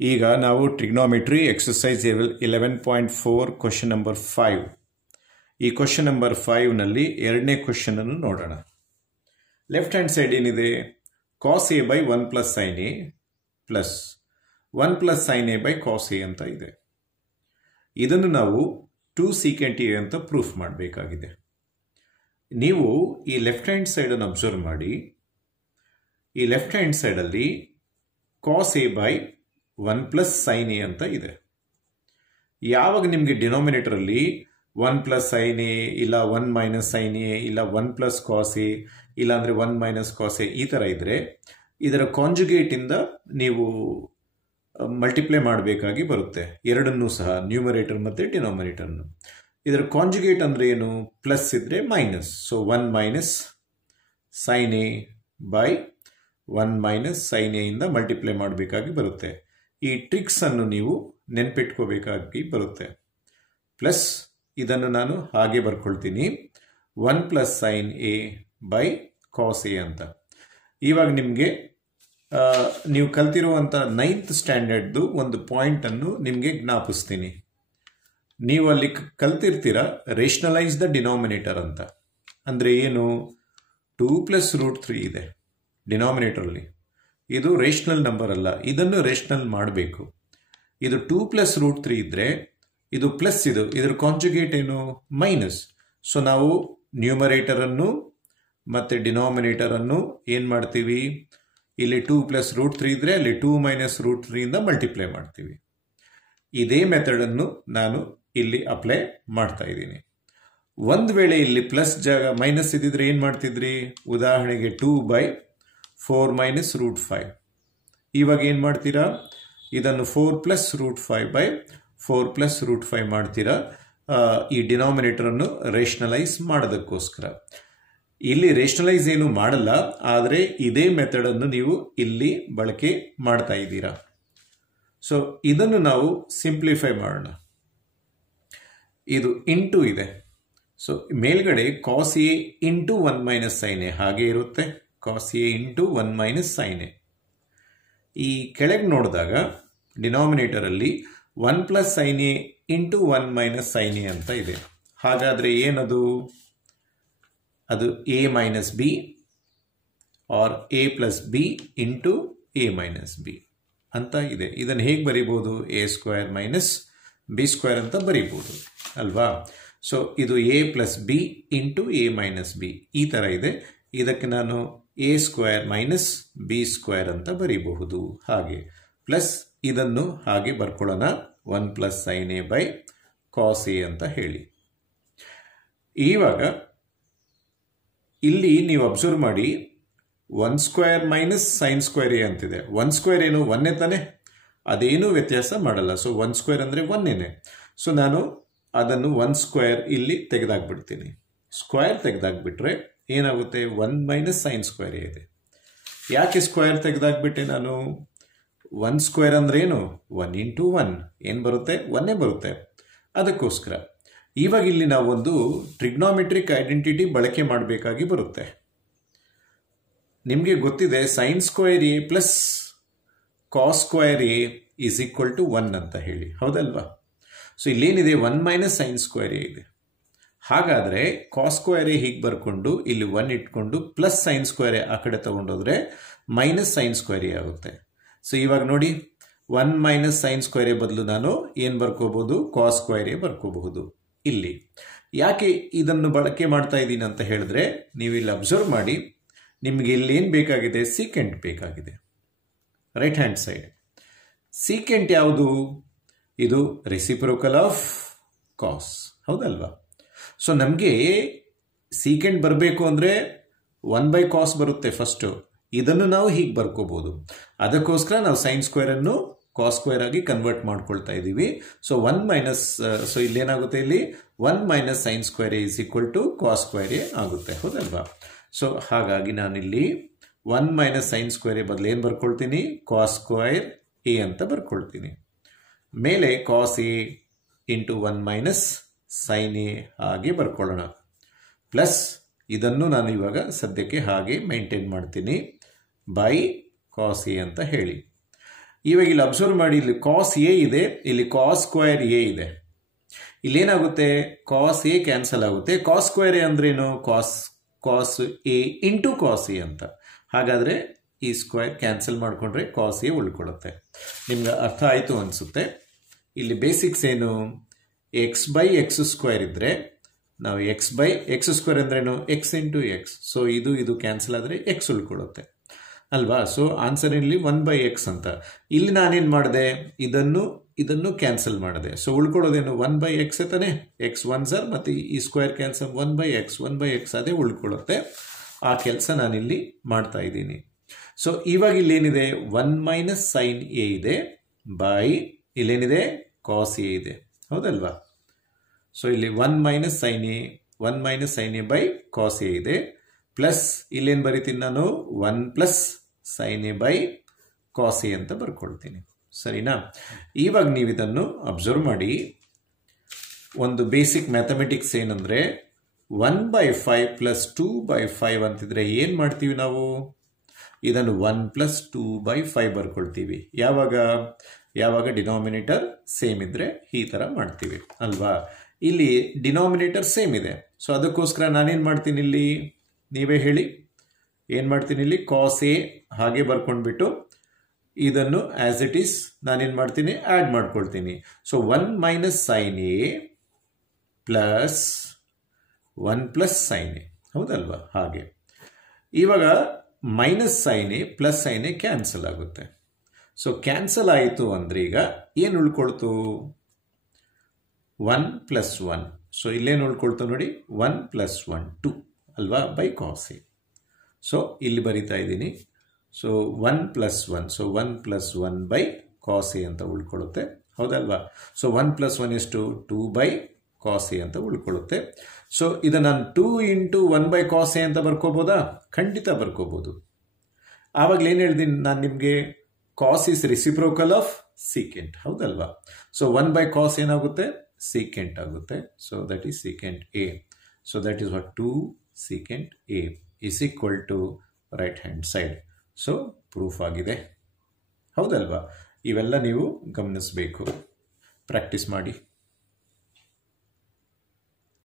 ಈಗ ನಾವು trigonometry exercise 11.4 question number 5 ಈ ಕ್ವೆಶ್ಚನ್ ನಂಬರ್ 5 ನಲ್ಲಿ ಎರಡನೇ ಕ್ವೆಶ್ಚನ್ ಅನ್ನು ನೋಡೋಣ. ಲೆಫ್ಟ್ ಹ್ಯಾಂಡ್ ಸೈಡ್ ಏನಿದೆ, cos a by 1 plus sin a plus 1 plus sin a by cos a ಅಂತ ಇದೆ. ಇದನ್ನು ನಾವು 2 secant a ಅಂತ ಪ್ರೂಫ್ ಮಾಡಬೇಕಾಗಿದೆ. ನೀವು ಈ ಲೆಫ್ಟ್ ಹ್ಯಾಂಡ್ ಸೈಡ್ ಅನ್ನು ಅಬ್ಸರ್ವ್ ಮಾಡಿ. ಈ ಲೆಫ್ಟ್ ಹ್ಯಾಂಡ್ ಸೈಡ್ ಅಲ್ಲಿ cos a by 1 plus sin a ಅಂತ ಇದೆ. ಯಾವಾಗ ನಿಮಗೆ ಡಿನೋಮಿನೇಟರ್ ಅಲ್ಲಿ 1 plus sin a ಇಲ್ಲ 1 minus sin a ಇಲ್ಲ 1 plus cos a ಇಲ್ಲ ಅಂದ್ರೆ 1 minus cos a ಈ ತರ ಇದ್ರೆ ಇದರ ಕಾಂಜುಗೇಟ್ ಇಂದ ನೀವು ಮಲ್ಟಿಪ್ಲೈ ಮಾಡಬೇಕಾಗಿ ಬರುತ್ತೆ. ಎರಡನ್ನೂ ಸಹ, ನ್ಯೂಮರೇಟರ್ ಮತ್ತೆ ಡಿನೋಮಿನೇಟರ್. ಇದರ ಕಾಂಜುಗೇಟ್ ಅಂದ್ರೆ ಏನು? ಪ್ಲಸ್ ಇದ್ರೆ minus. So 1 minus sin a by 1 minus sin a ಇಂದ ಮಲ್ಟಿಪ್ಲೈ ಮಾಡಬೇಕಾಗಿ ಬರುತ್ತೆ. ಈ ಟ್ರಿಕ್ಸ್ ಅನ್ನು ನೀವು ನೆನ್ಪಿಟ್ಕೋಬೇಕಾಗಿ ಬರುತ್ತೆ. ಪ್ಲಸ್ ಇದನ್ನು ನಾನು ಹಾಗೆ ಬರ್ಕೊಳ್ತೀನಿ, 1 plus sin a by cos a ಅಂತ. ಇವಾಗ ನಿಮಗೆ ನೀವು ಕಲ್ತಿರುವಂಥ 9th ಸ್ಟ್ಯಾಂಡರ್ಡ್ದು ಒಂದು ಪಾಯಿಂಟ್ ಅನ್ನು ನಿಮಗೆ ಜ್ಞಾಪಿಸ್ತೀನಿ. ನೀವು ಅಲ್ಲಿ ಕಲ್ತಿರ್ತೀರ ರೇಷನಲೈಸ್ ದ ಡಿನಾಮಿನೇಟರ್ ಅಂತ. ಅಂದರೆ ಏನು? 2 plus √3 ಇದೆ ಡಿನಾಮಿನೇಟರಲ್ಲಿ. ಇದು ರೇಷನಲ್ ನಂಬರ್ ಅಲ್ಲ, ಇದನ್ನು ರೇಷನಲ್ ಮಾಡಬೇಕು. ಇದು 2 plus √3 ಇದ್ರೆ ಇದು ಪ್ಲಸ್, ಇದರ ಕಾಂಜುಗೇಟ್ ಏನು? ಮೈನಸ್. ಸೊ ನಾವು ನ್ಯೂಮರೇಟರ್ ಅನ್ನು ಮತ್ತೆ ಡಿನಾಮಿನೇಟರ್ ಅನ್ನು ಏನ್ ಮಾಡ್ತೀವಿ? ಇಲ್ಲಿ 2 plus √3 ಇದ್ರೆ ಅಲ್ಲಿ 2 minus √3 ಇಂದ ಮಲ್ಟಿಪ್ಲೈ ಮಾಡ್ತೀವಿ. ಇದೇ ಮೆಥಡ್ ಅನ್ನು ನಾನು ಇಲ್ಲಿ ಅಪ್ಲೈ ಮಾಡ್ತಾ ಇದ್ದೀನಿ. ಒಂದ್ ವೇಳೆ ಇಲ್ಲಿ ಪ್ಲಸ್ ಜಾಗ ಮೈನಸ್ ಇದ್ದಿದ್ರೆ ಏನ್ ಮಾಡ್ತಿದ್ರಿ? ಉದಾಹರಣೆಗೆ 2 by 4 minus √5. ಇವಾಗ ಏನ್ ಮಾಡ್ತೀರಾ? ಇದನ್ನು 4 plus √5 by 4 plus √5 ಮಾಡ್ತೀರಾ. ಈ ಡಿನಾಮಿನೇಟರ್ ಅನ್ನು ರೇಷನಲೈಸ್ ಮಾಡೋದಕ್ಕೋಸ್ಕರ. ಇಲ್ಲಿ ರೇಷನಲೈಸ್ ಏನು ಮಾಡಲ್ಲ, ಆದರೆ ಇದೇ ಮೆಥಡ್ ಅನ್ನು ನೀವು ಇಲ್ಲಿ ಬಳಕೆ ಮಾಡ್ತಾ ಇದ್ದೀರಾ. ಸೊ ಇದನ್ನು ನಾವು ಸಿಂಪ್ಲಿಫೈ ಮಾಡೋಣ. ಇದು ಇಂಟು ಇದೆ. ಸೊ ಮೇಲ್ಗಡೆ cos a into 1 minus sin a ಹಾಗೆ ಇರುತ್ತೆ. cos a into 1 minus sin a. ಈ ಕೆಳಗೆ ನೋಡಿದಾಗ ಡಿನಾಮಿನೇಟರ್ ಅಲ್ಲಿ 1 plus sin a into 1 minus sin a ಅಂತ ಇದೆ. ಹಾಗಾದ್ರೆ ಏನದು? ಅದು a minus b or a plus b into a minus b ಅಂತ ಇದೆ. ಇದನ್ನು ಹೇಗೆ ಬರೀಬಹುದು? a square minus b square ಅಂತ ಬರೀಬಹುದು ಅಲ್ವಾ? ಸೊ ಇದು a plus b into a minus b ಈ ತರ ಇದೆ. ಇದಕ್ಕೆ ನಾನು a square minus b square ಅಂತ ಬರೀಬಹುದು. ಹಾಗೆ ಪ್ಲಸ್ ಇದನ್ನು ಹಾಗೆ ಬರ್ಕೊಳ್ಳೋಣ, 1 plus sin a by cos a ಅಂತ ಹೇಳಿ. ಇವಾಗ ಇಲ್ಲಿ ನೀವು ಅಬ್ಸರ್ವ್ ಮಾಡಿ, 1 square minus sine square A ಅಂತಿದೆ. 1 ಸ್ಕ್ವೇರ್ ಏನು? 1 ತಾನೆ, ಅದೇನು ವ್ಯತ್ಯಾಸ ಮಾಡಲ್ಲ. ಸೊ 1 ಸ್ಕ್ವೇರ್ ಅಂದ್ರೆ 1 ಸೊ ನಾನು ಅದನ್ನು 1 ಸ್ಕ್ವೇರ್ ಇಲ್ಲಿ ತೆಗೆದಾಕ್ಬಿಡ್ತೀನಿ. ಸ್ಕ್ವೇರ್ ತೆಗೆದಾಕ್ಬಿಟ್ರೆ ಏನಾಗುತ್ತೆ? 1 minus ಸೈನ್ ಸ್ಕ್ವೇರ್ ಎ ಇದೆ. ಯಾಕೆ ಸ್ಕ್ವೇರ್ ತೆಗೆದಾಕ್ಬಿಟ್ಟೆ ನಾನು? 1 ಸ್ಕ್ವೇರ್ ಅಂದ್ರೆ ಏನು? 1 ಇಂಟು 1 ಏನ್ ಬರುತ್ತೆ? 1 ಬರುತ್ತೆ. ಅದಕ್ಕೋಸ್ಕರ ಇವಾಗ ಇಲ್ಲಿ ನಾವೊಂದು ಟ್ರಿಗ್ನೋಮೆಟ್ರಿಕ್ ಐಡೆಂಟಿಟಿ ಬಳಕೆ ಮಾಡಬೇಕಾಗಿ ಬರುತ್ತೆ. ನಿಮಗೆ ಗೊತ್ತಿದೆ sine square A plus cos square A is equal to 1 ಅಂತ ಹೇಳಿ, ಹೌದಲ್ವಾ? ಸೊ ಇಲ್ಲೇನಿದೆ? 1 minus ಸೈನ್ ಸ್ಕ್ವೇರ್ ಎ ಇದೆ. ಹಾಗಾದ್ರೆ ಕಾಸ್ ಸ್ಕ್ವೇರ್ ಎ ಹೀಗೆ ಬರ್ಕೊಂಡು ಇಲ್ಲಿ 1 ಇಟ್ಕೊಂಡು ಪ್ಲಸ್ ಸೈನ್ ಸ್ಕ್ವೇರ್ ಎ ಆ ಕಡೆ ತಗೊಂಡೋದ್ರೆ ಮೈನಸ್ ಸೈನ್ ಸ್ಕ್ವೇರ್ ಎ ಆಗುತ್ತೆ. ಸೊ ಇವಾಗ ನೋಡಿ, 1 minus ಸೈನ್ ಸ್ಕ್ವೇರ್ ಎ ಬದಲು ನಾನು ಏನ್ ಬರ್ಕೋಬಹುದು? ಕಾಸ್ ಸ್ಕ್ವೇರ್ ಎ ಬರ್ಕೋಬಹುದು. ಇಲ್ಲಿ ಯಾಕೆ ಇದನ್ನು ಬಳಕೆ ಮಾಡ್ತಾ ಇದ್ದೀನಿ ಅಂತ ಹೇಳಿದ್ರೆ, ನೀವು ಇಲ್ಲಿ ಅಬ್ಸರ್ವ್ ಮಾಡಿ, ನಿಮ್ಗೆ ಇಲ್ಲಿ ಏನ್ ಬೇಕಾಗಿದೆ? ಸೀಕೆಂಟ್ ಬೇಕಾಗಿದೆ. ರೈಟ್ ಹ್ಯಾಂಡ್ ಸೈಡ್ ಸೀಕೆಂಟ್ ಯಾವುದು? ಇದು ರೆಸಿಪ್ರೋಕಲ್ ಆಫ್ ಕಾಸ್, ಹೌದಲ್ವಾ? ಸೊ ನಮಗೆ ಸೀಕೆಂಟ್ ಬರಬೇಕು ಅಂದ್ರೆ 1 by cos ಬರುತ್ತೆ ಫಸ್ಟ್. ಇದನ್ನು ನಾವು ಹೀಗೆ ಬರ್ಕೋಬಹುದು. ಅದಕ್ಕೋಸ್ಕರ ನಾವು ಸೈನ್ ಸ್ಕ್ವೇರ್ ಅನ್ನು ಕಾಸ್ ಸ್ಕ್ವೇರ್ ಆಗಿ ಕನ್ವರ್ಟ್ ಮಾಡ್ಕೊಳ್ತಾ ಇದ್ದೀವಿ. ಸೊ 1 minus, ಸೊ ಇಲ್ಲೇನಾಗುತ್ತೆ? ಇಲ್ಲಿ 1 minus sine square A is equal to cos square A ಆಗುತ್ತೆ, ಹೌದಲ್ವಾ? ಸೊ ಹಾಗಾಗಿ ನಾನಿಲ್ಲಿ 1 minus ಸೈನ್ ಸ್ಕ್ವೇರ್ ಎ ಬದಲು ಏನ್ ಬರ್ಕೊಳ್ತೀನಿ? ಕಾಸ್ ಸ್ಕ್ವೇರ್ ಎ ಅಂತ ಬರ್ಕೊಳ್ತೀನಿ. ಮೇಲೆ cos a into 1 minus sine a ಹಾಗೆ ಬರ್ಕೊಳ್ಳೋಣ. ಪ್ಲಸ್ ಇದನ್ನು ನಾನು ಇವಾಗ ಸದ್ಯಕ್ಕೆ ಹಾಗೆ ಮೇಂಟೈನ್ ಮಾಡ್ತೀನಿ, ಬೈ ಕಾಸ್ ಎ ಅಂತ ಹೇಳಿ. ಇವಾಗ ಇಲ್ಲಿ ಅಬ್ಸರ್ವ್ ಮಾಡಿ, ಇಲ್ಲಿ ಕಾಸ್ ಎ ಇದೆ, ಇಲ್ಲಿ ಕಾಸ್ ಸ್ಕ್ವೇರ್ ಎ ಇದೆ. ಇಲ್ಲೇನಾಗುತ್ತೆ, ಕಾಸ್ ಎ ಕ್ಯಾನ್ಸಲ್ ಆಗುತ್ತೆ. ಕಾಸ್ ಸ್ಕ್ವೇರ್ ಎ ಅಂದ್ರೇನು, cos a into cos a ಅಂತ. ಹಾಗಾದರೆ ಈ ಸ್ಕ್ವೇರ್ ಕ್ಯಾನ್ಸಲ್ ಮಾಡಿಕೊಂಡ್ರೆ ಕಾಸ್ ಎ ಉಳ್ಕೊಳ್ಳುತ್ತೆ. ನಿಮ್ಗೆ ಅರ್ಥ ಆಯಿತು ಅನಿಸುತ್ತೆ. ಇಲ್ಲಿ ಬೇಸಿಕ್ಸ್ ಏನು, ಎಕ್ಸ್ ಬೈ ಎಕ್ಸ್ ಸ್ಕ್ವೇರ್ ಇದ್ದರೆ ನಾವು ಎಕ್ಸ್ ಸ್ಕ್ವೇರ್ ಅಂದ್ರೇನು, ಎಕ್ಸ್ ಇಂಟು ಎಕ್ಸ್. ಸೊ ಇದು ಕ್ಯಾನ್ಸಲ್ ಆದರೆ ಎಕ್ಸ್ ಉಳ್ಕೊಳ್ಳುತ್ತೆ ಅಲ್ವಾ. ಸೊ ಆನ್ಸರ್ ಇಲ್ಲಿ 1/x ಅಂತ. ಇಲ್ಲಿ ನಾನೇನು ಮಾಡಿದೆ, ಇದನ್ನು ಕ್ಯಾನ್ಸಲ್ ಮಾಡಿದೆ. ಸೊ ಉಳ್ಕೊಳ್ಳೋದೇನು 1/x ತಾನೆ, ಎಕ್ಸ್ 1 ಸರ್, ಮತ್ತು ಈ ಸ್ಕ್ವೇರ್ ಕ್ಯಾನ್ಸಲ್ 1/x ಅದೇ ಉಳ್ಕೊಳ್ಳುತ್ತೆ. ಆ ಕೆಲಸ ನಾನಿಲ್ಲಿ ಮಾಡ್ತಾ ಇದ್ದೀನಿ. ಸೊ ಇವಾಗ ಇಲ್ಲೇನಿದೆ, 1 - sin a ಇದೆ ಬೈ ಇಲ್ಲೇನಿದೆ ಕಾಸ್ ಎ ಇದೆ, ಹೌದಲ್ವಾ. ಸೊ ಇಲ್ಲಿ 1 - sin a by cos a ಇದೆ, ಪ್ಲಸ್ ಇಲ್ಲೇನು ಬರಿತೀನಿ ನಾನು, 1 + sin a by cos a ಅಂತ ಬರ್ಕೊಳ್ತೀನಿ. ಸರಿನಾ. ಇವಾಗ ನೀವು ಇದನ್ನು ಅಬ್ಸರ್ವ್ ಮಾಡಿ. ಒಂದು ಬೇಸಿಕ್ ಮ್ಯಾಥಮೆಟಿಕ್ಸ್ ಏನಂದರೆ 1/5 + 2/5 ಅಂತಿದ್ರೆ ಏನು ಮಾಡ್ತೀವಿ ನಾವು, ಇದನ್ನು 1 + 2/5 ಬರ್ಕೊಳ್ತೀವಿ. ಯಾವಾಗ ಡಿನಾಮಿನೇಟರ್ ಸೇಮ್ ಇದ್ರೆ ಈ ಥರ ಮಾಡ್ತೀವಿ ಅಲ್ವಾ. ಇಲ್ಲಿ ಡಿನಾಮಿನೇಟರ್ ಸೇಮ್ ಇದೆ. ಸೊ ಅದಕ್ಕೋಸ್ಕರ ನಾನೇನು ಮಾಡ್ತೀನಿ, ಇಲ್ಲಿ ನೀವೇ ಹೇಳಿ ಏನು ಮಾಡ್ತೀನಿ, ಇಲ್ಲಿ ಕಾಸ್ ಎ ಹಾಗೆ ಬರ್ಕೊಂಡ್ಬಿಟ್ಟು ಇದನ್ನು ಆಸ್ ಇಟ್ ಈಸ್ ನಾನೇನು ಮಾಡ್ತೀನಿ, ಆ್ಯಡ್ ಮಾಡ್ಕೊಳ್ತೀನಿ. So 1 - sin a plus 1 + sin a, ಹೌದಲ್ವಾ. ಹಾಗೆ ಇವಾಗ -sin a + sin a cancel ಆಗುತ್ತೆ. ಸೊ ಕ್ಯಾನ್ಸಲ್ ಆಯಿತು ಅಂದರೆ ಈಗ ಏನು ಉಳ್ಕೊಳ್ತು, 1 + 1. ಸೊ ಇಲ್ಲೇನು ಉಳ್ಕೊಳ್ತು ನೋಡಿ, 1 + 1 2 ಅಲ್ವಾ ಬೈ ಕಾಸ್ ಎ. ಸೊ ಇಲ್ಲಿ ಬರಿತಾ ಇದ್ದೀನಿ. So 1 + 1, so 1 + 1 by cos a ಅಂತ ಉಳ್ಕೊಳ್ಳುತ್ತೆ, ಹೌದಲ್ವಾ. ಸೊ 1 + 1 ಎಷ್ಟು, 2 ಬೈ ಕಾಸ್ ಎ ಅಂತ ಉಳ್ಕೊಳ್ಳುತ್ತೆ. ಸೊ ಇದನ್ನು ನಾನು 2 × 1 ಬೈ ಕಾಸ್ ಎ ಅಂತ ಬರ್ಕೋಬೋದಾ, ಖಂಡಿತ ಬರ್ಕೋಬೋದು. ಆವಾಗಲೇ ಏನು ಹೇಳ್ತೀನಿ ನಾನು ನಿಮಗೆ, ಕಾಸ್ ಈಸ್ ರೆಸಿಪ್ರೋಕಲ್ ಆಫ್ ಸೀಕೆಂಟ್, ಹೌದಲ್ವಾ. ಸೊ 1 ಬೈ ಕಾಸ್ ಏನಾಗುತ್ತೆ, ಸೀಕೆಂಟ್ ಆಗುತ್ತೆ. So that is secant A. So that is what 2 secant a is equal to right hand side. So proof ಆಗಿದೆ, ಹೌದಲ್ವಾ. ಇವೆಲ್ಲ ನೀವು ಗಮನಿಸಬೇಕು, ಪ್ರಾಕ್ಟೀಸ್ ಮಾಡಿ.